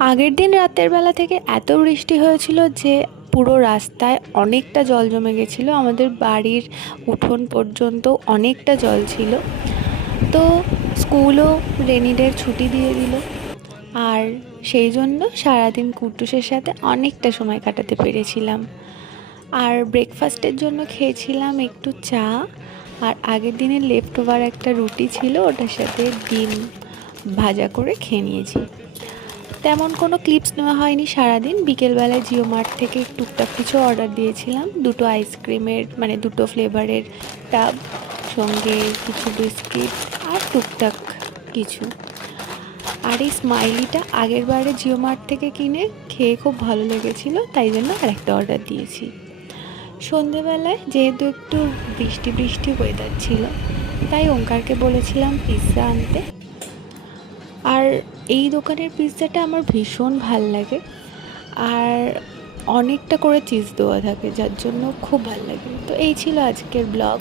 আগের দিন রাতের বেলা থেকে এত বৃষ্টি হয়েছিল যে পুরো রাস্তায় অনেকটা জল জমে গেছিলো, আমাদের বাড়ির উঠোন পর্যন্ত অনেকটা জল ছিল। তো স্কুলও রেনি ডের ছুটি দিয়ে দিল, আর সেই জন্য সারাদিন কুট্টুসের সাথে অনেকটা সময় কাটাতে পেরেছিলাম। আর ব্রেকফাস্টের জন্য খেয়েছিলাম একটু চা, আর আগের দিনের লেফট ওভার একটা রুটি ছিল, ওটার সাথে ডিম ভাজা করে খেয়ে নিয়েছি। তেমন কোনো ক্লিপস নেওয়া হয়নি সারাদিন। বিকেলবেলায় জিও মার্ট থেকে টুকটাক কিছু অর্ডার দিয়েছিলাম, দুটো আইসক্রিমের মানে দুটো ফ্লেভারের টাব, সঙ্গে কিছু বিস্কিট আর টুকটাক কিছু। আর এই স্মাইলিটা আগের বারে জিও মার্ট থেকে কিনে খেয়ে খুব ভালো লেগেছিলো, তাই জন্য আরেকটা অর্ডার দিয়েছি। সন্ধেবেলায় যেহেতু একটু বৃষ্টি বৃষ্টি ওয়েদার ছিল, তাই ওঙ্কারকে বলেছিলাম পিৎজা আনতে। আর এই দোকানের পিৎজাটা আমার ভীষণ ভাল লাগে, আর অনেকটা করে চিজ দেওয়া থাকে, যার জন্য খুব ভাল লাগে। তো এই ছিল আজকের ব্লগ।